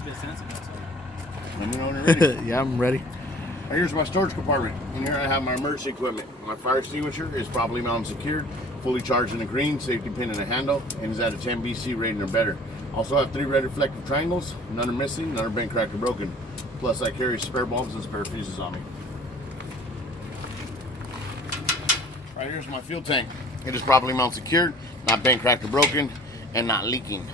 a bit sensitive. So. Let me know when you're ready. Yeah, I'm ready. Right, here's my storage compartment. In here I have my emergency equipment. My fire extinguisher is properly mounted and secured, fully charged in the green, safety pin in the handle, and is at a 10 BC rating or better. Also have 3 red reflective triangles, none are missing, none are bent, cracked, or broken. Plus I carry spare bulbs and spare fuses on me. Right, here's my fuel tank. It is properly mounted and secured, not bent, cracked, or broken, and not leaking.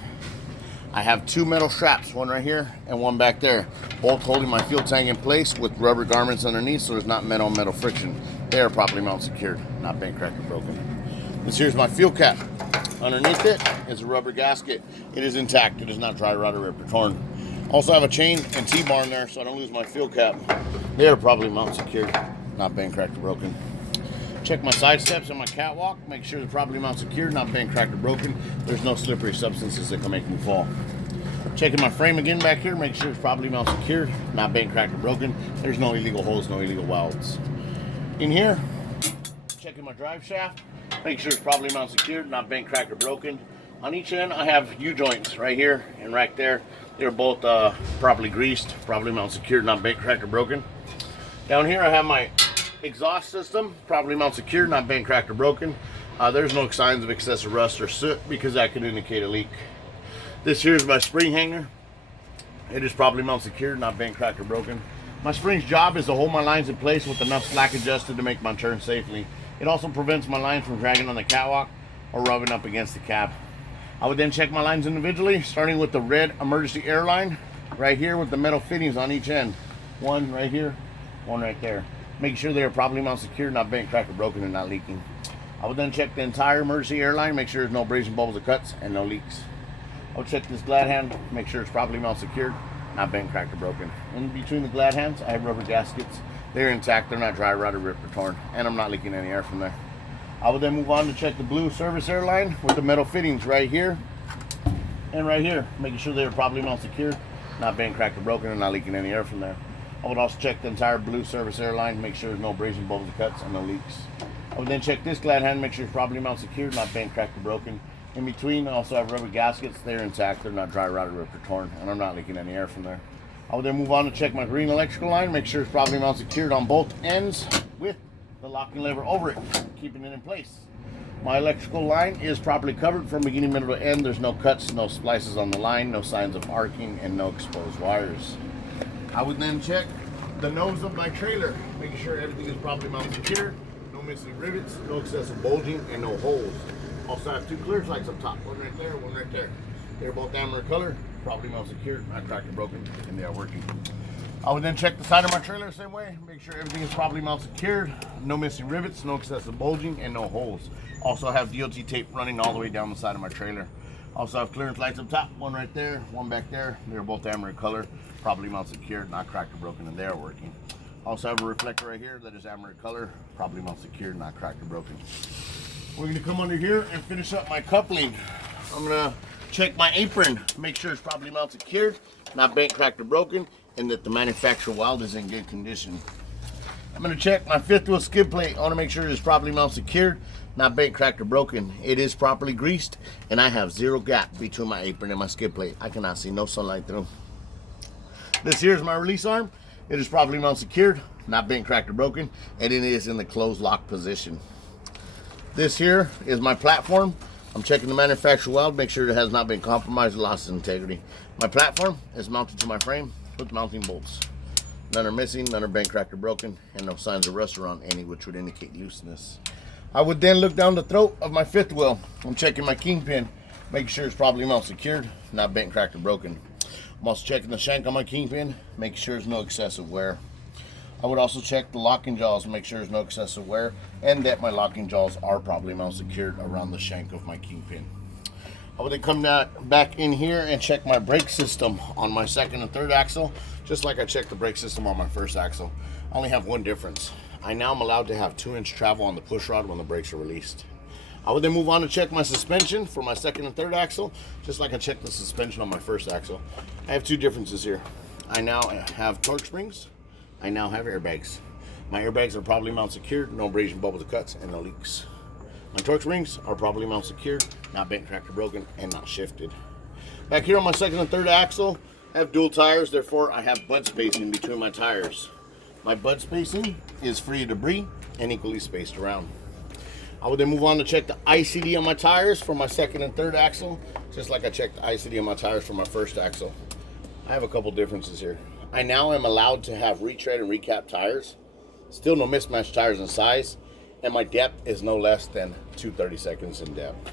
I have 2 metal straps, one right here and one back there, both holding my fuel tank in place with rubber garments underneath so there's not metal on metal friction. They are properly mounted and secured, not bent, cracked, or broken. This here's my fuel cap. Underneath it is a rubber gasket. It is intact. It is not dry, rotted, ripped, or torn. Also have a chain and T-bar in there so I don't lose my fuel cap. They are properly mounted and secured, not bent, cracked, or broken. Check my side steps and my catwalk. Make sure they're properly mounted and secured, not bent, cracked, or broken. There's no slippery substances that can make me fall. Checking my frame again back here. Make sure it's properly mounted and secured, not bent, cracked, or broken. There's no illegal holes, no illegal welds. In here, checking my drive shaft. Make sure it's properly mounted and secured, not bent, cracked, or broken. On each end, I have U-joints right here and right there. They're both properly greased, properly mounted and secured, not bent, cracked, or broken. Down here, I have my exhaust system, properly mounted and secured, not bent, cracked, or broken. There's no signs of excessive rust or soot because that could indicate a leak. This here is my spring hanger. It is properly mounted and secured, not bent, cracked, or broken. My spring's job is to hold my lines in place with enough slack adjusted to make my turn safely. It also prevents my lines from dragging on the catwalk or rubbing up against the cab. I would then check my lines individually, starting with the red emergency air line right here with the metal fittings on each end. One right here, one right there. Making sure they are properly mounted and secured, not bent, cracked, or broken, and not leaking. I would then check the entire emergency air line, make sure there's no abrasion, bubbles, or cuts, and no leaks. I would check this glad hand, make sure it's properly mounted and secured, not bent, cracked, or broken. In between the glad hands, I have rubber gaskets. They're intact, they're not dry, rotted, ripped, or torn, and I'm not leaking any air from there. I will then move on to check the blue service air line with the metal fittings right here and right here, making sure they're properly mounted and secured, not bent, cracked, or broken, and not leaking any air from there. I would also check the entire blue service air line, make sure there's no abrasion, bubbles, or cuts, and no leaks. I would then check this glad hand, make sure it's properly mounted and secured, not bent, cracked, or broken. In between, I also have rubber gaskets. They're intact, they're not dry, rotted, ripped, or torn, and I'm not leaking any air from there. I will then move on to check my green electrical line, make sure it's properly mounted and secured on both ends with the locking lever over it, keeping it in place. My electrical line is properly covered from beginning, middle, to end. There's no cuts, no splices on the line, no signs of arcing, and no exposed wires. I would then check the nose of my trailer, making sure everything is properly mounted and secured, no missing rivets, no excessive bulging, and no holes. Also have 2 clearance lights up top, one right there, one right there. They're both amber color, properly mounted and secured, not cracked or broken, and they are working. I would then check the side of my trailer the same way, make sure everything is properly mounted and secured, no missing rivets, no excessive bulging, and no holes. Also have DOT tape running all the way down the side of my trailer. Also have clearance lights up top, one right there, one back there. They're both amber color, properly mounted and secured, not cracked or broken, and they are working. Also have a reflector right here that is amber color, properly mounted and secured, not cracked or broken. We're gonna come under here and finish up my coupling. I'm gonna check my apron, make sure it's properly mounted and secured, not bent, cracked, or broken, and that the manufacturer weld is in good condition. I'm gonna check my 5th wheel skid plate. I wanna make sure it is properly mounted and secured, not bent, cracked, or broken. It is properly greased, and I have 0 gap between my apron and my skid plate. I cannot see no sunlight through. This here is my release arm. It is properly mounted and secured, not bent, cracked, or broken, and it is in the closed lock position. This here is my platform. I'm checking the manufacturer weld, make sure it has not been compromised or lost its integrity. My platform is mounted to my frame with mounting bolts. None are missing, none are bent, cracked, or broken, and no signs of rust around any, which would indicate looseness. I would then look down the throat of my 5th wheel. I'm checking my kingpin, making sure it's properly mounted and secured, not bent, cracked, or broken. I'm also checking the shank on my kingpin, making sure there's no excessive wear. I would also check the locking jaws, make sure there's no excessive wear, and that my locking jaws are properly mounted and secured around the shank of my kingpin. I would then come back in here and check my brake system on my 2nd and 3rd axle, just like I checked the brake system on my 1st axle. I only have one difference. I now am allowed to have 2-inch travel on the push rod when the brakes are released. I would then move on to check my suspension for my 2nd and 3rd axle, just like I checked the suspension on my 1st axle. I have 2 differences here. I now have torque springs. I now have airbags. My airbags are properly mounted secured, no abrasion, bubbles, or cuts, and no leaks. My torque springs are properly mounted secured, not bent, cracked, or broken, and not shifted. Back here on my 2nd and 3rd axle, I have dual tires, therefore I have bud spacing between my tires. My bud spacing is free of debris and equally spaced around. I will then move on to check the ICD on my tires for my second and third axle, just like I checked the ICD on my tires for my first axle. I have a couple differences here. I now am allowed to have retread and recap tires, still no mismatched tires in size, and my depth is no less than 2/32 in depth.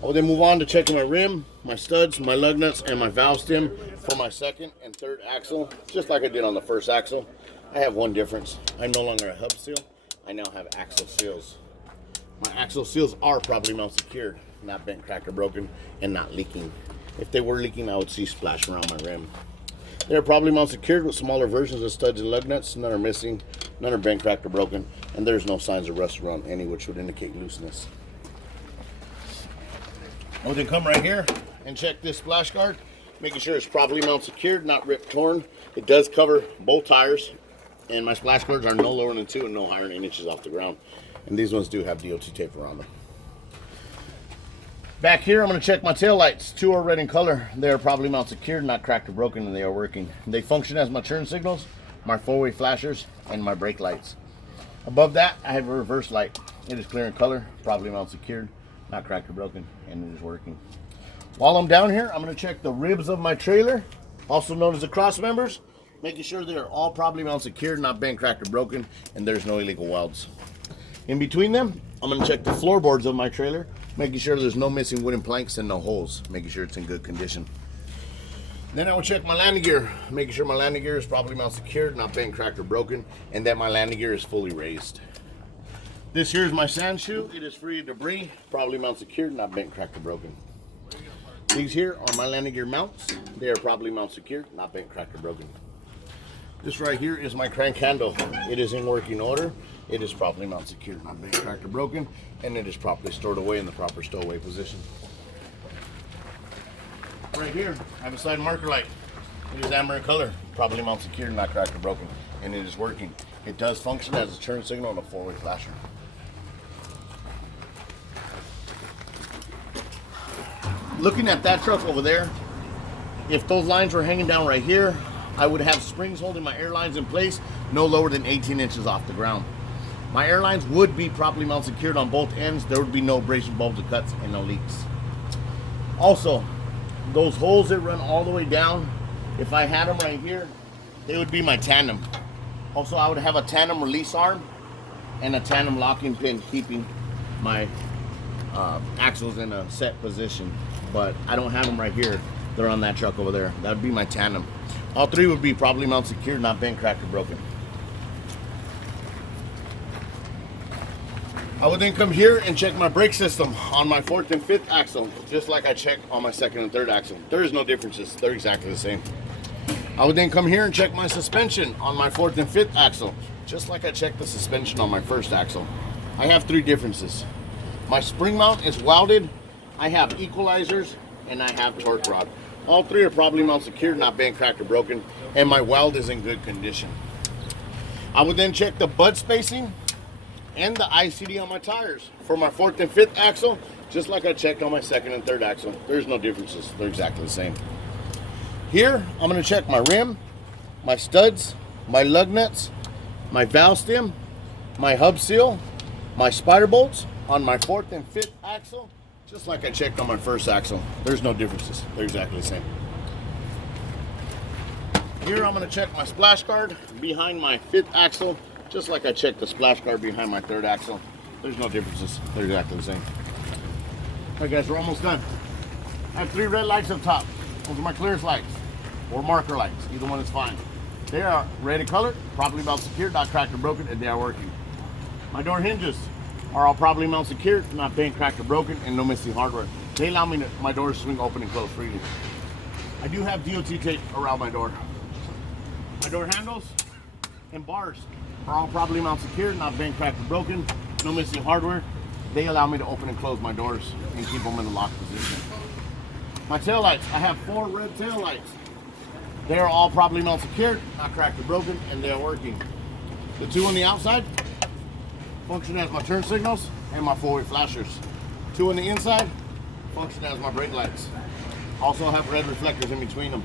I will then move on to checking my rim, my studs, my lug nuts, and my valve stem for my second and third axle, just like I did on the first axle. I have one difference. I'm no longer a hub seal. I now have axle seals. My axle seals are properly mount secured, not bent, cracked, or broken, and not leaking. If they were leaking, I would see splash around my rim. They are properly mount secured with smaller versions of studs and lug nuts. None are missing, none are bent, cracked, or broken, and there's no signs of rust around any, which would indicate looseness. I will then come right here and check this splash guard, making sure it's properly mount secured, not ripped, torn. It does cover both tires, and my splash guards are no lower than 2 and no higher than 8 inches off the ground. And these ones do have DOT tape around them. Back here, I'm going to check my tail lights. 2 are red in color. They are properly mount secured, not cracked or broken, and they are working. They function as my turn signals, my 4-way flashers, and my brake lights. Above that, I have a reverse light. It is clear in color, properly mount secured, not cracked or broken, and it is working. While I'm down here, I'm going to check the ribs of my trailer, also known as the cross members, making sure they are all properly mount secured, not bent, cracked, or broken, and there's no illegal welds. In between them, I'm going to check the floorboards of my trailer, making sure there's no missing wooden planks and no holes, making sure it's in good condition. Then I will check my landing gear, making sure my landing gear is properly mount secured, not bent, cracked, or broken, and that my landing gear is fully raised. This here is my sand shoe. It is free of debris, properly mount secured, not bent, cracked, or broken. These here are my landing gear mounts. They are properly mount secured, not bent, cracked, or broken. This right here is my crank handle. It is in working order. It is properly mount secured, not bent, cracked, or broken, and it is properly stored away in the proper stowaway position. Right here, I have a side marker light. It is amber in color, properly mount secured, not cracked or broken, and it is working. It does function as a turn signal and a 4-way flasher. Looking at that truck over there, if those lines were hanging down right here, I would have springs holding my air lines in place no lower than 18 inches off the ground. My air lines would be properly mount secured on both ends. There would be no abrasion, bulbs, or cuts, and no leaks. Also, those holes that run all the way down, if I had them right here, they would be my tandem. Also, I would have a tandem release arm and a tandem locking pin keeping my axles in a set position. But I don't have them right here. They're on that truck over there. That would be my tandem. All 3 would be properly mount secured, not bent, cracked, or broken. I would then come here and check my brake system on my 4th and 5th axle, just like I checked on my 2nd and 3rd axle. There is no differences. They're exactly the same. I would then come here and check my suspension on my 4th and 5th axle, just like I checked the suspension on my 1st axle. I have 3 differences. My spring mount is welded, I have equalizers, and I have torque rod. All 3 are properly mount secured, not bent, cracked, or broken, and my weld is in good condition. I would then check the bud spacing and the ICD on my tires for my 4th and 5th axle, just like I checked on my 2nd and 3rd axle. There's no differences. They're exactly the same. Here, I'm going to check my rim, my studs, my lug nuts, my valve stem, my hub seal, my spider bolts on my 4th and 5th axle, just like I checked on my 1st axle. There's no differences. They're exactly the same. Here, I'm going to check my splash guard behind my 5th axle, just like I checked the splash guard behind my 3rd axle. There's no differences. They're exactly the same. All right, guys, we're almost done. I have 3 red lights up top. Those are my clearance lights or marker lights. Either one is fine. They are red in color, properly mount secured, not cracked or broken, and they are working. My door hinges are all properly mount secured, not bent, cracked, or broken, and no missing hardware. They allow me to, my doors to swing open and close freely. I do have DOT tape around my door. My door handles and bars are all properly mount secured, not bent, cracked, or broken, no missing hardware. They allow me to open and close my doors and keep them in the locked position. My tail lights, I have 4 red tail lights. They are all properly mount secured, not cracked or broken, and they are working. The 2 on the outside function as my turn signals and my 4-way flashers. 2 on the inside function as my brake lights. Also have red reflectors in between them.